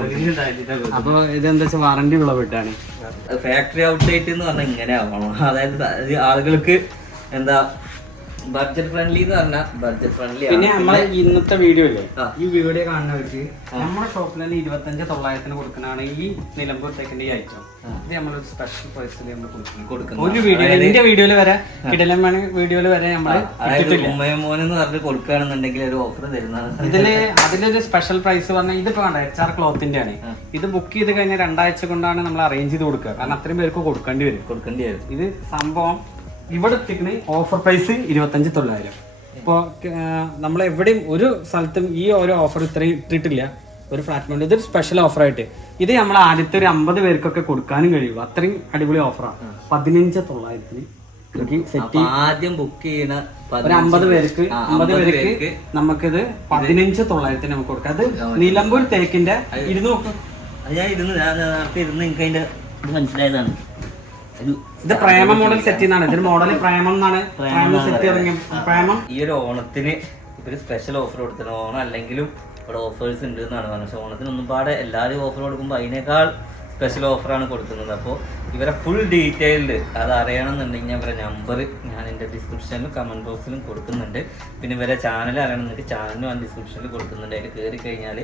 അപ്പൊ ഇതെന്താ വെച്ചാൽ വാറന്റി ഉള്ള വീട്ടാണ്. ഫാക്ടറി ഔട്ട്ലെറ്റ് എന്ന് പറഞ്ഞാൽ ഇങ്ങനെ ആവണം. അതായത് ആളുകൾക്ക് എന്താ ബഡ്ജറ്റ് ഫ്രണ്ട്ലി എന്ന് പറഞ്ഞാൽ ബഡ്ജറ്റ് ഫ്രണ്ട്ലി പിന്നെ നമ്മളെ ഇന്നത്തെ വീഡിയോ അല്ലേ ഈ വീഡിയോ കാണുന്നവർക്ക് നമ്മുടെ ഷോപ്പിൽ തന്നെ ഇരുപത്തഞ്ച് തൊള്ളായിരത്തിന് കൊടുക്കുന്നതാണ് ഈ നിലമ്പൂർ തേക്കിന്റെ ഈ ഐറ്റം ഇത് നമ്മളൊരു സ്പെഷ്യൽ പ്രൈസിൽ നമ്മൾ കൊടുക്കുന്നത് ഒരു വീഡിയോ എന്റെ വീഡിയോയിൽ വരെ കിടലം വീഡിയോയിൽ വരെ ഉമ്മയമോൻ എന്ന് പറഞ്ഞ് കൊടുക്കുകയാണെന്നുണ്ടെങ്കിൽ ഒരു ഓഫർ തരുന്നതാണ്. ഇതിൽ അതിലൊരു സ്പെഷ്യൽ പ്രൈസ് പറഞ്ഞാൽ ഇതിപ്പോ വേണ്ട എച്ച് ആർ ക്ലോത്തിന്റെ ആണ് ഇത് ബുക്ക് ചെയ്ത് കഴിഞ്ഞാൽ രണ്ടാഴ്ച കൊണ്ടാണ് നമ്മൾ അറേഞ്ച് ചെയ്ത് കൊടുക്കുക. കാരണം അത്രയും പേർക്ക് കൊടുക്കേണ്ടി വരും. കൊടുക്കേണ്ടി വരും. ഇത് സംഭവം ഇവിടെ എത്തിക്കണ ഓഫർ പ്രൈസ് ഇരുപത്തഞ്ച് തൊള്ളായിരം. ഇപ്പോൾ നമ്മൾ എവിടെയും ഒരു സ്ഥലത്തും ഈ ഒരു ഓഫർ ഇത്രയും ഇട്ടിട്ടില്ല. ഒരു ഫ്ലാറ്റ് മോണ്ട് ഇതൊരു സ്പെഷ്യൽ ഓഫറായിട്ട് ഇത് നമ്മൾ ആദ്യത്തെ ഒരു അമ്പത് പേർക്കൊക്കെ കൊടുക്കാനും കഴിയും. അത്രയും അടിപൊളി ഓഫറാണ് പതിനഞ്ച് തൊള്ളായിരത്തിന് സെറ്റ് ആദ്യം ബുക്ക് ചെയ്യണ ഒരു അമ്പത് പേർക്ക് അമ്പത് 50 പേർക്ക് നമുക്കിത് പതിനഞ്ച് തൊള്ളായിരത്തിന് നമുക്ക് കൊടുക്കാം. അത് നിലമ്പൂർ തേക്കിന്റെ ഇരുന്ന് നോക്കാം. ഞാൻ ഇരുന്ന് നേരത്തെ ഇരുന്ന് നിങ്ങൾക്ക് അതിന്റെ ഇത് മനസ്സിലായതാണ്. ഒരു ഇത് പ്രേമ മോഡൽ സെറ്റ് ചെയ്യുന്നതാണ്. ഇതിന് മോഡൽ പ്രേമം എന്നാണ്. പ്രേമം സെറ്റ് ഇറങ്ങി പ്രേമം. ഈ ഒരു ഓണത്തിന് ഒരു സ്പെഷ്യൽ ഓഫർ കൊടുത്തത് ഓണം അല്ലെങ്കിലും ഇവിടെ ഓഫേഴ്സ് ഉണ്ട് എന്നാണ് പറഞ്ഞത്. പക്ഷെ ഓണത്തിന് ഒന്നും പാടെ എല്ലാവരും ഓഫർ കൊടുക്കുമ്പോൾ അതിനേക്കാൾ സ്പെഷ്യൽ ഓഫറാണ് കൊടുക്കുന്നത്. അപ്പോൾ ഇവരെ ഫുൾ ഡീറ്റെയിൽഡ് അത് അറിയണമെന്നുണ്ടെങ്കിൽ ഞാൻ ഇവരെ നമ്പർ ഞാൻ എന്റെ ഡിസ്ക്രിപ്ഷനിലും കമന്റ് ബോക്സിലും കൊടുക്കുന്നുണ്ട്. പിന്നെ ഇവരെ ചാനൽ അറിയണമെന്നുണ്ടെങ്കിൽ ചാനലും ആ ഡിസ്ക്രിപ്ഷനിൽ കൊടുക്കുന്നുണ്ട്. അതിൽ കയറി കഴിഞ്ഞാൽ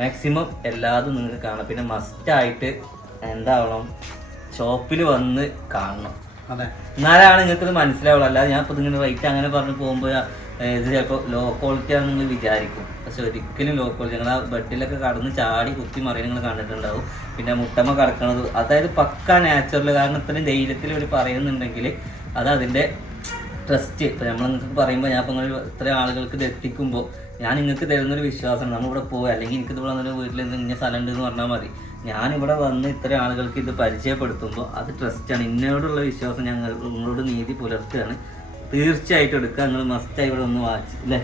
മാക്സിമം എല്ലാതും നിങ്ങൾക്ക് കാണാം. പിന്നെ മസ്റ്റായിട്ട് എന്താവണം? ഷോപ്പിൽ വന്ന് കാണണം. അതെ. എന്നാലാണ് നിങ്ങൾക്ക് ഇത് മനസ്സിലാവുള്ളൂ. അല്ലാതെ ഞാൻ ഇപ്പം ഇങ്ങനെ റേറ്റ് അങ്ങനെ പറഞ്ഞ് പോകുമ്പോൾ ഇത് ചിലപ്പോൾ ലോ ക്വാളിറ്റി ആണെന്ന് നിങ്ങൾ വിചാരിക്കും. പക്ഷെ ഒരിക്കലും ലോ ക്വാളിറ്റി നിങ്ങൾ ആ ബെഡിലൊക്കെ കടന്ന് ചാടി കുത്തി മറിയ നിങ്ങൾ കണ്ടിട്ടുണ്ടാവും. പിന്നെ മുട്ടമ്മ കടക്കണത് അതായത് പക്ക നാച്ചുറൽ കാരണം ഇത്രയും ധൈര്യത്തിൽ ഒരു പറയുന്നുണ്ടെങ്കിൽ അത് അതിന്റെ ട്രസ്റ്റ് ഇപ്പം നമ്മൾ നിങ്ങൾക്ക് പറയുമ്പോൾ ഞാൻ ഇപ്പം നിങ്ങൾ ഇത്രയും ആളുകൾക്ക് ഇത് എത്തിക്കുമ്പോൾ ഞാൻ നിങ്ങൾക്ക് തരുന്നൊരു വിശ്വാസമാണ്. നമ്മളിവിടെ പോകുക അല്ലെങ്കിൽ എനിക്ക് ഇവിടെ വന്നൊരു വീട്ടിൽ നിന്ന് ഇന്ന സ്ഥലം ഉണ്ട് എന്ന് പറഞ്ഞാൽ മതി. ഞാനിവിടെ വന്ന് ഇത്ര ആളുകൾക്ക് ഇത് പരിചയപ്പെടുത്തുമ്പോൾ അത് ട്രസ്റ്റാണ് ഇന്നോടുള്ള വിശ്വാസം ഞങ്ങൾ നിങ്ങളോട് നീതി പുലർത്തുകയാണ്. തീർച്ചയായിട്ടും എടുക്കുക നിങ്ങൾ മസ്റ്റായി ഇവിടെ ഒന്ന് വാച്ച് അല്ലേ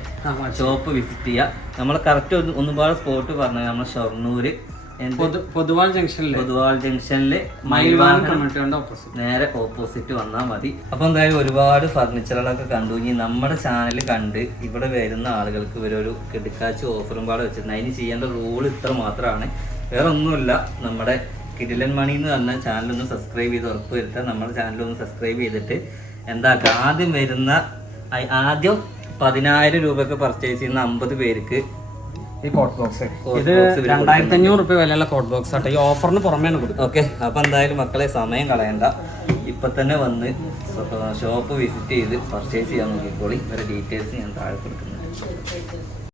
ഷോപ്പ് വിസിറ്റ് ചെയ്യുക നമ്മൾ കറക്റ്റ് ഒന്ന് ഒന്നുപാട് സ്പോട്ട് പറഞ്ഞു നമ്മൾ ഷൊർണൂര്. പൊതുവാൾ ജംഗ്ഷനിൽ പൊതുവാൾ ജംഗ്ഷനിൽ കമ്മ്യൂണിറ്റിയുടെ ഓപ്പോസിറ്റ് നേരെ ഓപ്പോസിറ്റ് വന്നാൽ മതി. അപ്പൊ എന്തായാലും ഒരുപാട് ഫർണിച്ചറുകളൊക്കെ കണ്ടു. ഇനി നമ്മുടെ ചാനൽ കണ്ട് ഇവിടെ വരുന്ന ആളുകൾക്ക് ഇവരൊരു കിടക്കാച്ച് ഓഫറും പാടെ വെച്ചിട്ടുണ്ട്. അതിന് ചെയ്യേണ്ട റൂൾ ഇത്ര മാത്രമാണ്. വേറെ ഒന്നുമില്ല നമ്മുടെ കിടിലൻ മണി എന്ന് പറഞ്ഞ ചാനൽ ഒന്ന് സബ്സ്ക്രൈബ് ചെയ്ത് ഉറപ്പ് വരുത്തുക. നമ്മുടെ ചാനൽ ഒന്ന് സബ്സ്ക്രൈബ് ചെയ്തിട്ട് എന്താക്കുക ആദ്യം വരുന്ന ആദ്യം പതിനായിരം രൂപയ്ക്ക് പർച്ചേസ് ചെയ്യുന്ന അമ്പത് പേർക്ക് ഈ കോട്ട് ബോക്സ് ഇത് രണ്ടായിരത്തി അഞ്ഞൂറ് റുപ്യ വിലയുള്ള കോട്ട് ബോക്സ് ആട്ടെ. ഈ ഓഫറിന് പുറമേയാണ് കൊടുക്കും ഓക്കെ അപ്പം എന്തായാലും മക്കളെ സമയം കളയണ്ട. ഇപ്പം തന്നെ വന്ന് ഷോപ്പ് വിസിറ്റ് ചെയ്ത് പർച്ചേസ് ചെയ്യാൻ നോക്കിക്കോളി. ഇവരുടെ ഡീറ്റെയിൽസ് ഞാൻ താഴെ കൊടുക്കുന്നുണ്ട്.